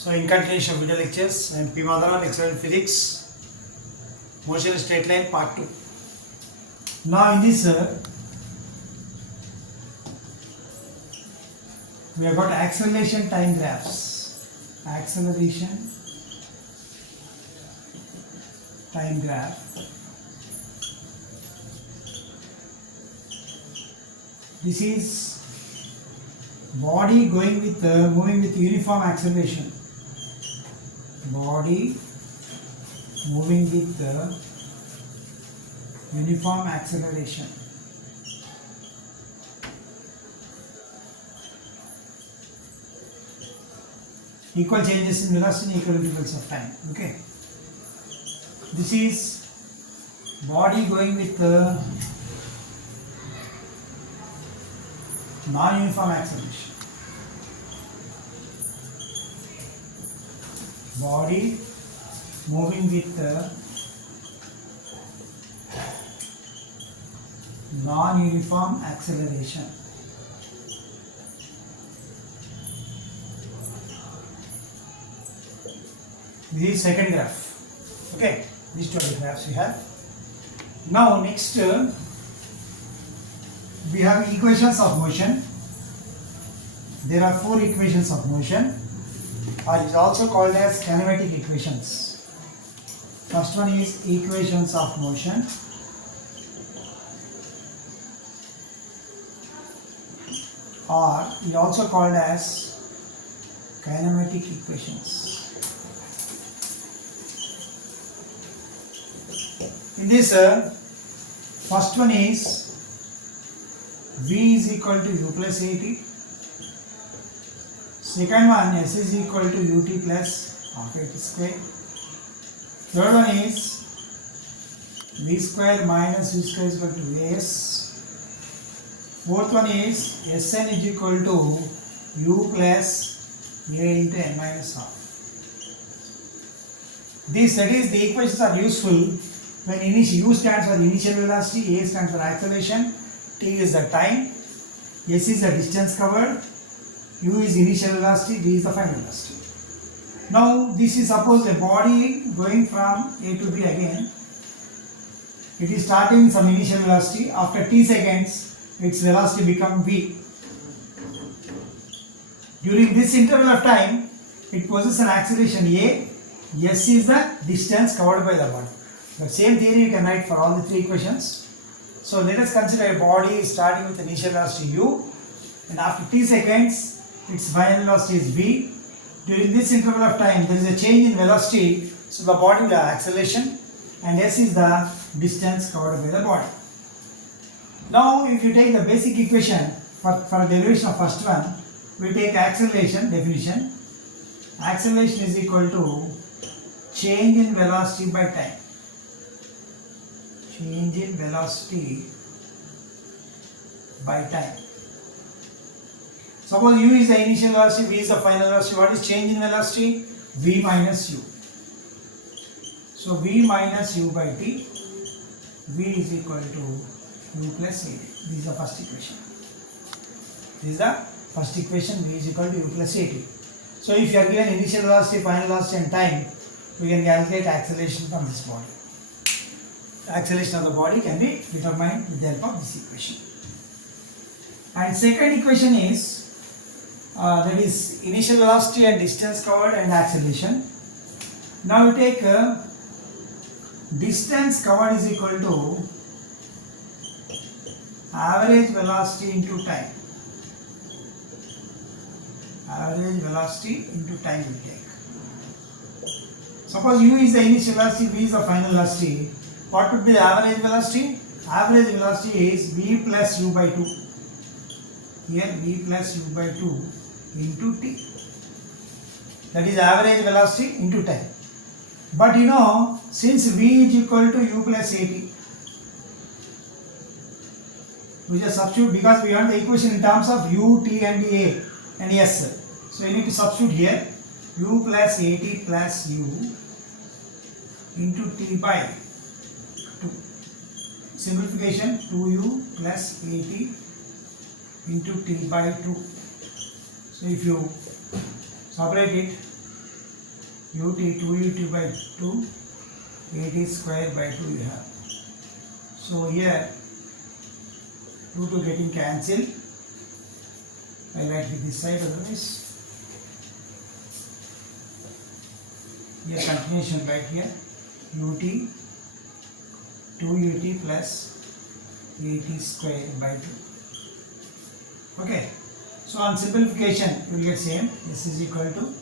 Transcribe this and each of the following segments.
So in continuation of video lectures, I am P. Madhavan, lecturer in physics, motion straight line part 2. Now in this we have got acceleration time graphs. Acceleration time graph. This is body going with moving with uniform acceleration. Body moving with uniform acceleration. Equal changes in velocity in equal intervals of time. Okay. This is body going with non-uniform acceleration. Body moving with non-uniform acceleration. This is second graph. Okay, these two are the graphs we have. Now next we have equations of motion. There are 4 equations of motion, or it is also called as kinematic equations. First one is equations of motion. Or it is also called as kinematic equations. In this, first one is V is equal to U plus AT. Second one, S is equal to UT plus half AT square. Third one is V square minus U square is equal to AS. Fourth one is Sn is equal to U plus A into N minus half. That is, the equations are useful when U stands for initial velocity, A stands for acceleration, T is the time, S is the distance covered, U is initial velocity, D is the final velocity. Now this is suppose a body going from A to B again. It is starting with some initial velocity. After t seconds, its velocity becomes V. During this interval of time, it possesses an acceleration A. S is the distance covered by the body. The same theory you can write for all the 3 equations. So let us consider a body starting with initial velocity U, and after t seconds, its final velocity is V. During this interval of time, there is a change in velocity, so the body will have acceleration, and S is the distance covered by the body. Now, if you take the basic equation for the derivation of first one, we take acceleration definition. Acceleration is equal to change in velocity by time. Change in velocity by time. Suppose U is the initial velocity, V is the final velocity. What is change in velocity? V minus U. So V minus U by T. V is equal to U plus A. This is the first equation. This is the first equation. V is equal to U plus AT. So if you are given initial velocity, final velocity and time, we can calculate acceleration from this body. Acceleration of the body can be determined with the help of this equation. And second equation is that is initial velocity and distance covered and acceleration. Now we take distance covered is equal to average velocity into time. Average velocity into time we take. Suppose U is the initial velocity, V is the final velocity. What would be the average velocity? Average velocity is V plus U by 2. Here V plus U by 2 into T. That is average velocity into time. But you know, since V is equal to U plus AT, we just substitute because we want the equation in terms of U, T and A and S. So you need to substitute here U plus AT plus U into T by 2. Simplification 2U plus AT into T by 2. So if you separate it, ut 2ut by 2 at square by 2 you have. So here 2 getting cancelled. I write with this side otherwise. Here continuation right here ut 2ut plus at square by 2. Okay. So on simplification you will get same. S is equal to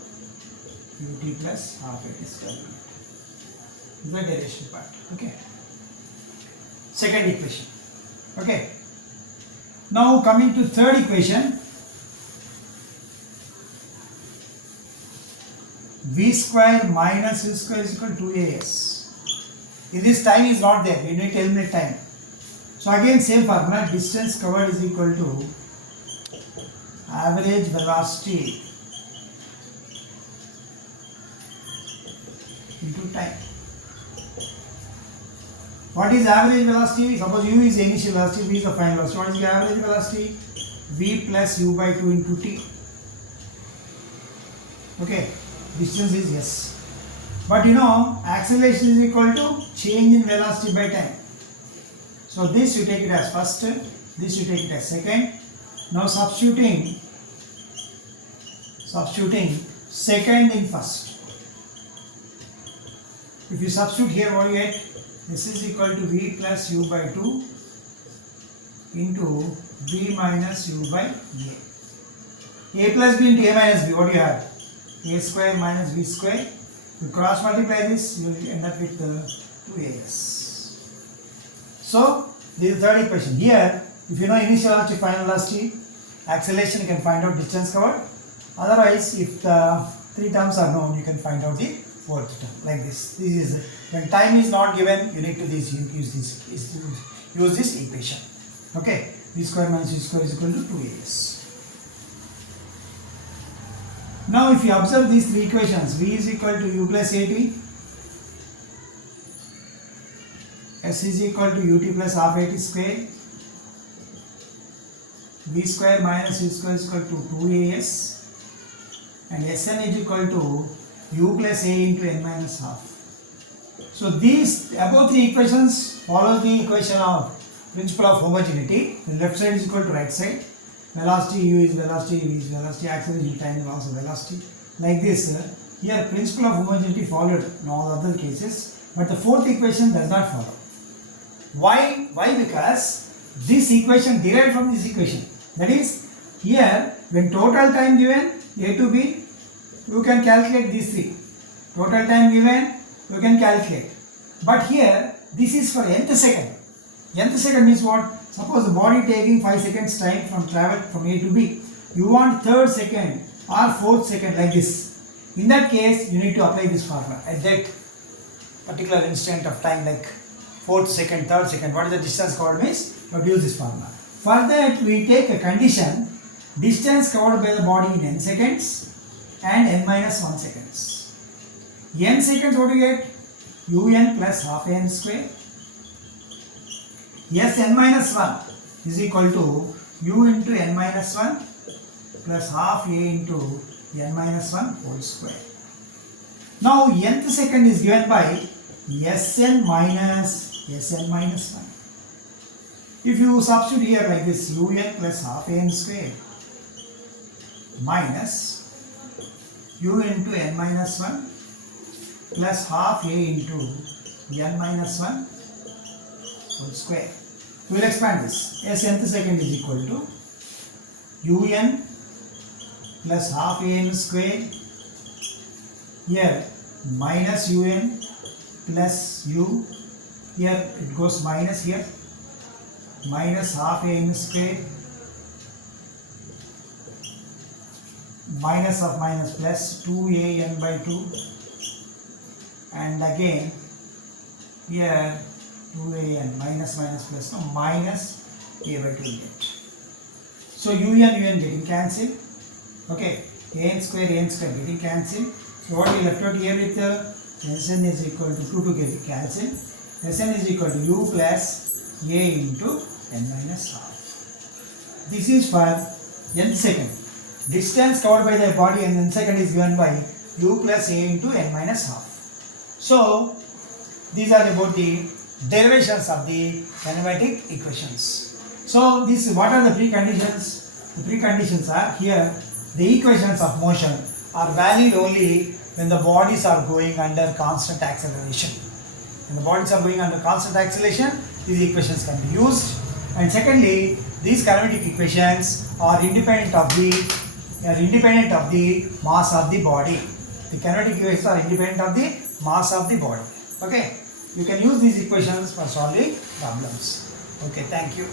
ut plus half at square by 2. The derivation part. Okay. Second equation. Okay. Now coming to third equation. V square minus U square is equal to 2as. In this time is not there. You need to eliminate time. So again same formula. Distance covered is equal to average velocity into time. What is average velocity? Suppose u is the initial velocity, v is the final velocity. What is the average velocity? V plus u by 2 into t. Okay, distance is s. But you know, acceleration is equal to change in velocity by time. So this you take it as first, this you take it as second. Now substituting second in first. If you substitute here, what you get? This is equal to v plus u by 2 into v minus u by a plus b into a minus b. What do you have? A square minus b square. You cross multiply this, you will end up with 2as. So this is the third equation. Here, if you know initial velocity, final velocity, acceleration, you can find out distance covered. Otherwise, if the three terms are known, you can find out the fourth term like this. This is when time is not given, you need to use this equation. Okay, v square minus u square is equal to 2as. Now, if you observe these three equations, v is equal to u plus at, s is equal to ut plus half at square, v square minus u square is equal to 2as, and Sn is equal to u plus a into n minus half. So these above three equations follow the equation of principle of homogeneity. The left side is equal to right side. Velocity u is velocity, v is velocity, acceleration time is also velocity. Like this, here principle of homogeneity followed in all other cases, but the fourth equation does not follow. Why? Because this equation derived from this equation. That is, here when total time given a to b, you can calculate these three. Total time given, you can calculate. But here, this is for nth second. Nth second means what? Suppose the body taking 5 seconds time from travel from A to B. You want third second or fourth second like this. In that case, you need to apply this formula at that particular instant of time, like fourth second, third second. What is the distance covered means? You have to use this formula. For that, we take a condition: distance covered by the body in n seconds and n minus 1 seconds. N seconds, what do you get? Un plus half n square. Yes, n minus 1 is equal to u into n minus 1 plus half a into n minus 1 whole square. Now, nth second is given by Sn minus 1. If you substitute here like this, un plus half n square minus u into n minus 1 plus half a into n minus 1 whole square. We will expand this. Nth second is equal to un plus half an square, here minus un plus u, here it goes minus here, minus half an square, minus of minus plus 2an by 2, and again here 2an minus plus, no, minus a by 2 get. So un getting cancelled. Okay, an square getting cancelled. So what we left out here with Sn is equal to 2 getting cancelled. Sn is equal to u plus a into n minus half. This is for nth second. Distance covered by the body and n second is given by u plus a into n minus half. So these are about the derivations of the kinematic equations. So this, what are the preconditions? The preconditions are here. The equations of motion are valid only when the bodies are going under constant acceleration. When the bodies are going under constant acceleration, these equations can be used. And secondly, these kinematic equations are independent of the mass of the body. The kinematic equations are independent of the mass of the body. Okay, you can use these equations for solving problems. Okay, thank you.